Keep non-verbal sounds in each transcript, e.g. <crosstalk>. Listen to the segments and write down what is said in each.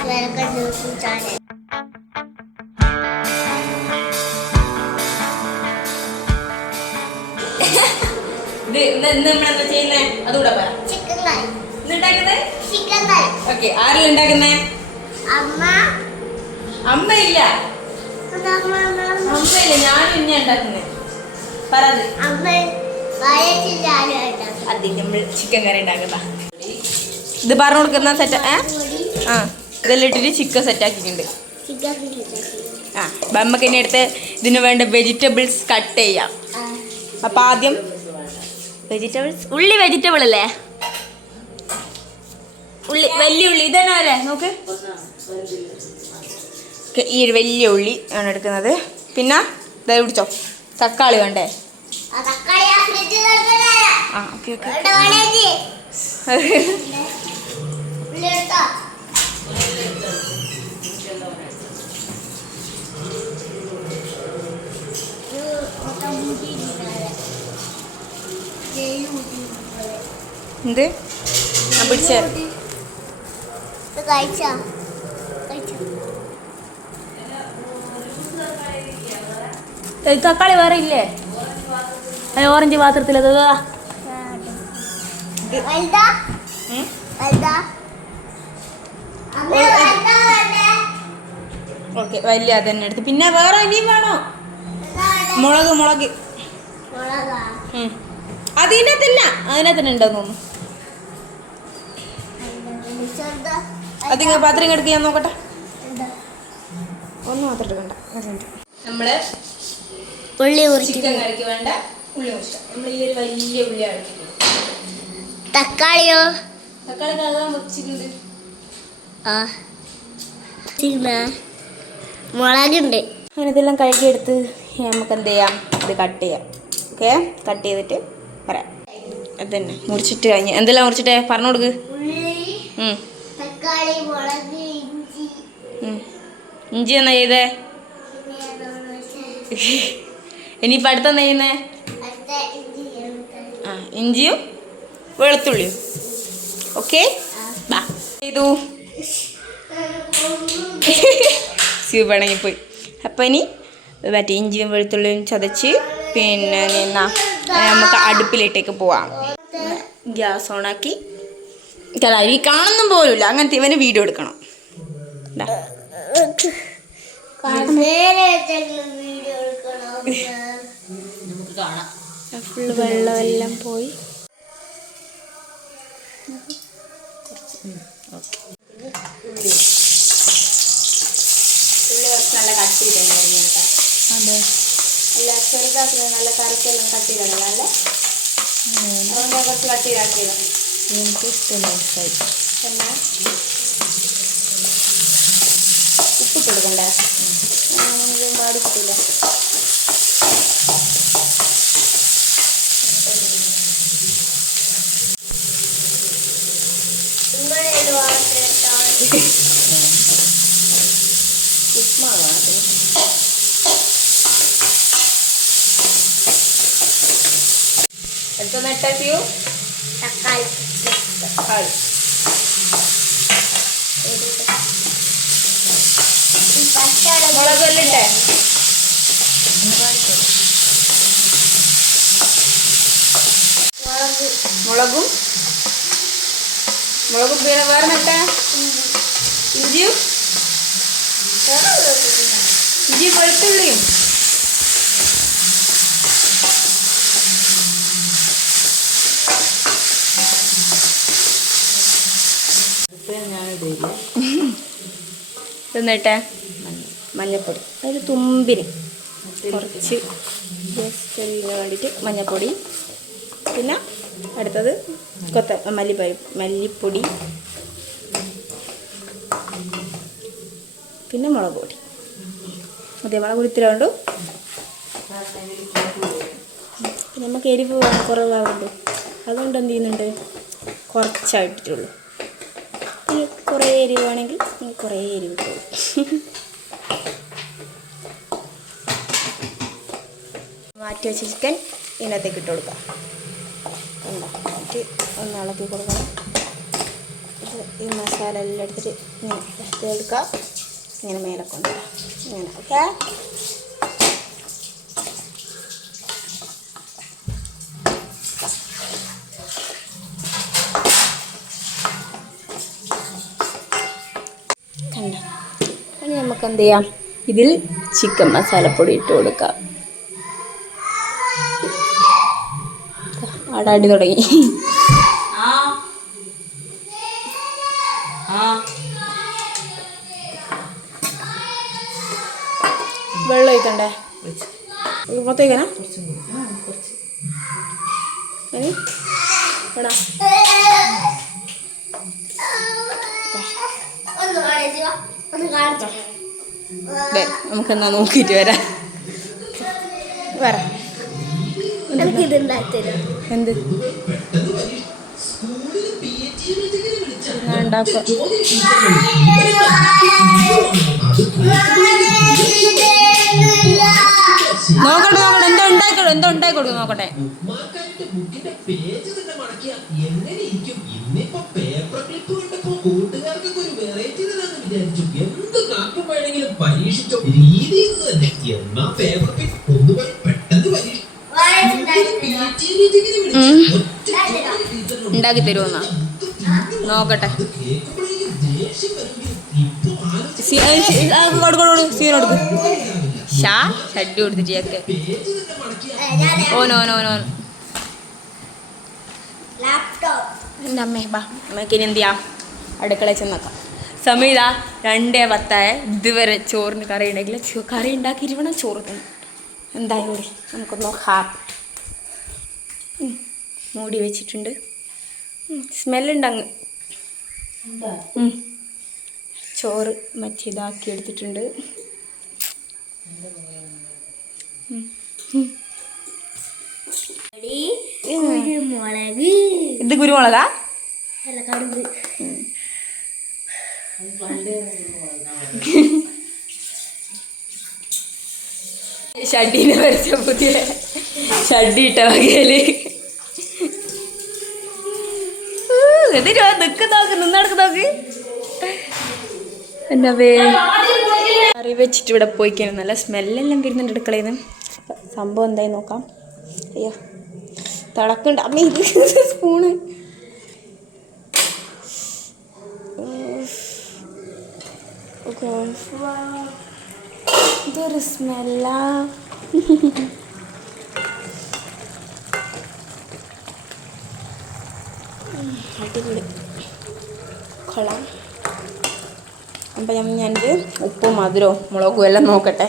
Welcome to channel ഇത് ഇന്ന് ഇന്ന് നമ്മളെന്താ ചെയ്യുന്നേ? അതുകൂടെ പറ. Chicken curry chicken curry okay ആരെല്ലാം ഉണ്ടാക്കുന്നേ? അമ്മ. ഞാൻ ഇന്ന ഉണ്ടാക്കുന്നേ. അമ്മ നമ്മൾ ചിക്കൻ കറി ഉണ്ടാക്കുന്ന ഇത് പറഞ്ഞു കൊടുക്കുന്ന സെറ്റ് ഏ ആ. ഇതെല്ലാം ഇട്ടിട്ട് ചിക്കൻ സെറ്റ് ആക്കിയിട്ടുണ്ട്. ചിക്കൻ ആ അപ്പം നമുക്ക് ഇനി അടുത്ത് ഇതിന് വേണ്ട വെജിറ്റബിൾസ് കട്ട് ചെയ്യാം. അപ്പം ആദ്യം വെജിറ്റബിൾസ് ഉള്ളി വെജിറ്റബിൾ അല്ലേ? ഉള്ളി വലിയ ഉള്ളി ഇതന്നെ അല്ലേ നോക്ക്. ഈ ഒരു വലിയ ഉള്ളി ആണ് എടുക്കുന്നത്. പിന്നെ ഇതാ പിടിച്ചോ തക്കാളി വേണ്ടേ? ആ ഓക്കെ ഓക്കെ. എന്ത്? ഞാൻ പിടിച്ചേ ഇത് കഴിച്ചോ? കഴിച്ചോ? തക്കാളി വേറെ ഇല്ലേ? അത് ഓറഞ്ച് പാത്രത്തിൽ അത് വലുതാ? വലുതാ? അമ്മ വലുതാ വേണ്ടേ? ഓക്കെ വലിയ അതന്നെ എടുത്ത്. പിന്നെ വേറെ ഇനിയും വേണോ? മുളക് മുളക്. മുളകാ? തന്നെ അതിനെ അതിനകത്തന്നെ ഉണ്ടോ തോന്നുന്നു? അതിങ്ങ പാത്രം എടുക്കുക ഞാൻ നോക്കട്ടെ? ഒന്ന് മാത്രം എടുക്കണ്ട. നമ്മൾ ഉള്ളി ചിക്കൻ കറിക്ക് വേണ്ട ഉള്ളി മുറിച്ച. നമ്മൾ ഈ ഒരു വലിയ ഉള്ളി തക്കാളിയോ? തക്കാളി കഴുകാൻ വെച്ചിട്ടുണ്ട് ആ. മുളകുണ്ട്. അങ്ങനെ ഇതെല്ലാം കഴുകിയെടുത്ത് നമുക്ക് എന്ത് ചെയ്യാം? ഇത് കട്ട് ചെയ്യാം. ഓക്കെ കട്ട് ചെയ്തിട്ട് പറയാം. അത് തന്നെ മുറിച്ചിട്ട് കഴിഞ്ഞ്. എന്തെല്ലാം മുറിച്ചിട്ടേ? പറഞ്ഞു കൊടുക്ക്. ഇഞ്ചി. എന്നാ ചെയ്തേ? ഇനിയിപ്പോൾ ചെയ്യുന്നേ? അടുത്ത ഇഞ്ചി ചേർക്കാം. ആ ഇഞ്ചിയും വെളുത്തുള്ളിയും. ഓക്കെ ചെയ്തു. സ്യൂ പോയി അപ്പം ഇനി മറ്റേ ഇഞ്ചിയും വെളുത്തുള്ളിയും ചതച്ച് പിന്നെ എന്നാ നമുക്ക് അടുപ്പിലിട്ടേക്ക് പോവാം. ഗ്യാസ് ഓണാക്കി കലാരി കാണുന്നും പോലുമില്ല. അങ്ങനത്തെ ഇവന് വീഡിയോ എടുക്കണം. ഫുള്ള് വെള്ളമെല്ലാം പോയി ഉള്ളി കുറച്ച് നല്ല കട്ട് ചെയ്തിട്ടുണ്ടായിരുന്നു കേട്ടോ അതെ. അല്ല ചെറുതാക്കുന്നത് നല്ല കറുക്കെല്ലാം കട്ട് ചെയ്തതല്ല അല്ലേ? അതുകൊണ്ട് കുറച്ച് കട്ട് ചെയ്താക്കിയത്. എനിക്ക് ഉപ്പ് പിന്നെ? ഉപ്പിട്ട് കൊടുക്കണ്ടേ പാടിപ്പിട്ടില്ല ഇവിടെ ഒരു വാട്ടർ <laughs> ഉപ്മാവാണ് എടുത്തൊന്ന് ഇട്ടാക്കിയോ തക്കാളി. തക്കാളി. മുളകെല്ലാം ഇട്ടേ മുളകും. മുളകും? പിന്നെ വേറെ നട്ടേ ഇഞ്ചിയും? ഇഞ്ചിയും വെളുത്തുള്ളിയും എന്നിട്ടേ മഞ്ഞപ്പൊടി. അതായത് തുമ്പിന്. കുറച്ച് ജസ്റ്റ് വേണ്ടിയിട്ട് മഞ്ഞപ്പൊടി. പിന്നെ അടുത്തത് കൊത്ത മല്ലിപ്പൊടി. മല്ലിപ്പൊടി. പിന്നെ മുളക് പൊടി. അതെ മുളക് പൊടി ഇത്തിരി ഉണ്ട് നമുക്ക് എരിവ് കുറവാകുള്ളൂ അതുകൊണ്ട് എന്ത് ചെയ്യുന്നുണ്ട്? കുറച്ചായിട്ടിട്ടുള്ളൂ. പിന്നെ കുറേ എരിവ് നിങ്ങൾ കുറേ എരിവ് മാറ്റി വെച്ച ചിക്കൻ ഇതിനകത്തേക്ക് ഇട്ട് കൊടുക്കാം. മാറ്റി ഒന്ന് ഇളക്കി കൊടുക്കണം. ഈ മസാല എല്ലാം എടുത്തിട്ട് ഇങ്ങനെ എടുക്കുക ഇങ്ങനെ മേലെ കൊണ്ട് ഇങ്ങനെ ഓക്കെ? ഇനി നമുക്ക് എന്ത് ചെയ്യാം? ഇതിൽ ചിക്കൻ മസാലപ്പൊടി ഇട്ട് കൊടുക്കാം. ആടാടി തുടങ്ങി. വെള്ളം ഒഴിക്കണ്ടേ? മൊത്തേക്കനാ ഇനി എടാ നമുക്കെന്നാ നോക്കിയിട്ട് വരാം. വരാം. എന്ത്? ഞാൻ ഉണ്ടാക്കാം. നോക്കട്ടെ നോക്കട്ടെ എന്തോ എന്താ എന്തോ കൊടുക്കും നോക്കട്ടെ. കൂട്ടുകാർക്കൊക്കെ ഒരു വെറൈറ്റി തരാന്ന് വിചാരിച്ചു. എന്ത് കാക്കും വേണമെങ്കിലും പരീക്ഷിച്ചോ? രീതി ഇത് തന്നെ എന്നാ പേപ്പർ ക്ലിപ്പ് ഒന്നുപോയി പെട്ടെന്ന് പരീക്ഷ ഉണ്ടാക്കി തരുമെന്നാ നോക്കട്ടെ. കേൾക്കുമ്പോഴേക്കും ദേഷ്യം വരുമെങ്കിലും ഇപ്പൊ ആലോചിച്ച് സി- ഏ, സി- ആ, കൊടുക്ക്, കൊടുക്ക്, കൊടുക്ക്, സീൻ കൊടുക്ക്. ഷാ ഷഡ്ഡി കൊടുത്തിട്ട് check oh no no no. എന്റെ അമ്മേ ബാ. നമുക്ക് ഇനി എന്ത് ചെയ്യാം? അടുക്കളയിൽ ചെന്നേക്കാം സമയം ഇതാ രണ്ടേ പത്തായ. ഇതുവരെ ചോറിന് കറി ഉണ്ടെങ്കിൽ കറി ഉണ്ടാക്കി ഇരുവണം ചോറ് തന്നെ എന്തായാലും നമുക്കൊന്ന് നോക്കാം. മൂടി വെച്ചിട്ടുണ്ട്. സ്മെല്ലുണ്ട് അങ്ങ്. ഉം. ചോറ് മറ്റേ ഇതാക്കി എടുത്തിട്ടുണ്ട്. ഇത് കുരുമുളകാ. ഷഡ്ഡീനെ വരച്ച പുതിയ ഷഡി ഇട്ട വകയിൽ. എന്നിട്ട് നിക്ക് നോക്ക് നിന്നടക്ക് നോക്ക്. എന്നാ വേ കറി വെച്ചിട്ട് ഇവിടെ പോയി കഴിഞ്ഞാൽ നല്ല സ്മെല്ലെല്ലാം വരുന്നുണ്ട് അടുക്കളയിൽ നിന്ന് സംഭവം എന്തായി നോക്കാം. അയ്യോ തിളക്കുണ്ട്. അമ്മ ഇത് സ്പൂണ് ഇതൊരു സ്മെല്ല അടിപൊളി. കൊള്ളാം. അപ്പം ഞാൻ ഞാനിത് ഉപ്പും മധുരവും മുളകും എല്ലാം നോക്കട്ടെ.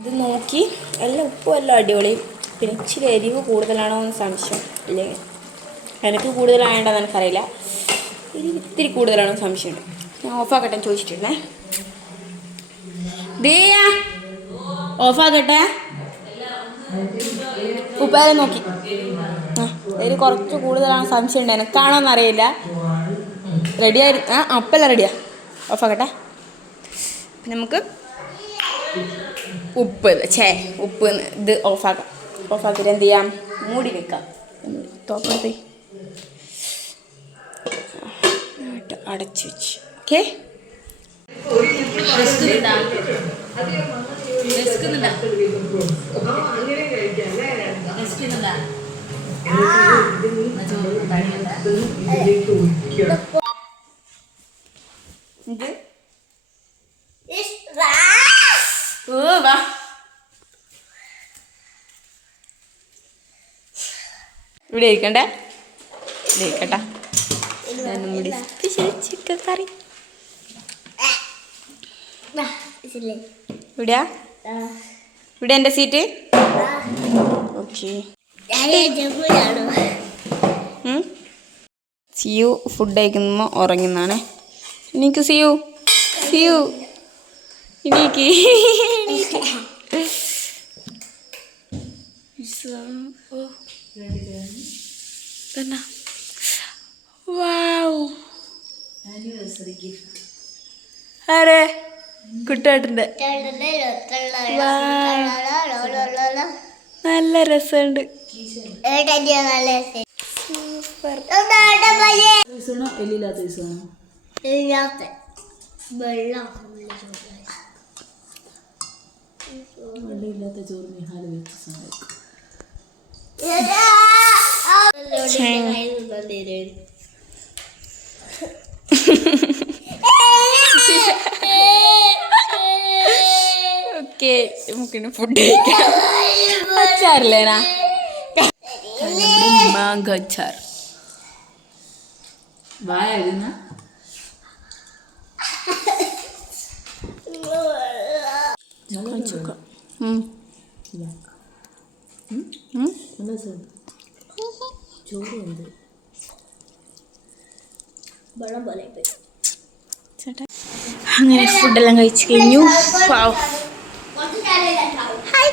ഇത് നോക്കി എല്ലാം ഉപ്പും എല്ലാം അടിപൊളി. പിന്നെ ഇച്ചിരി എരിവ് കൂടുതലാണോ എന്ന് സംശയം ഇല്ലെങ്കിൽ എനിക്ക് കൂടുതലായോണ്ടെന്ന് എനിക്കറിയില്ല. എരിവ് ഇത്തിരി കൂടുതലാണോ സംശയമുണ്ട് ഞാൻ ഓഫാക്കട്ടെ ചോദിച്ചിട്ടുണ്ടേ ദേയാ ഓഫാക്കട്ടെ ഉപ്പാരെ നോക്കി. എരി കുറച്ച് കൂടുതലാണ് സംശയമുണ്ട് എനിക്കാണോ എന്നറിയില്ല അറിയില്ല. റെഡി ആയി ആ അപ്പല്ല റെഡിയാ ഓഫാക്കട്ടെ. പിന്നെ നമുക്ക് ഉപ്പ് ഛേ ഉപ്പ് ഇത് ഓഫാക്കാം. ഓഫാക്കിയിട്ട് എന്ത് ചെയ്യാം? മൂടി വെക്കാം. തോപ്പത്തി അടച്ചു വെച്ച്. ഓക്കെ? ഇത് ഓ വാ ഇവിടെ ഇരിക്കണ്ടേ? ഇവിടെ ഇരിക്കട്ടെ. ഞാനും കൂടി സ്പെഷ്യൽ ചിക്കൻ കറി ഇവിടെയാ? ഇവിടെ എന്റെ സീറ്റ് ഓക്കെ സിയു ഫുഡ് കഴിക്കുമ്പോൾ ഉറങ്ങുന്നാണ് എനിക്ക് സിയു. സിയു. എനിക്ക് <laughs> വാവ് അരെ കുട്ടാട്ടിന്റെ നല്ല രസമുണ്ട്. സൂപ്പർ വെള്ളമില്ലാത്ത ചോറ് നിഹാൽ വെച്ച് ഓക്കെ നമുക്കിന്ന് ഫുഡ് കഴിക്കാം. അച്ചാറില്ലേനാ മാങ്ക അച്ചാർ. വായ എഴുതുന്ന എന്താ ചോറ് ഉണ്ട് വെള്ളം പോലെ ചേട്ടാ. അങ്ങനെ ഫുഡെല്ലാം കഴിച്ചു കഴിഞ്ഞു. ഹായ്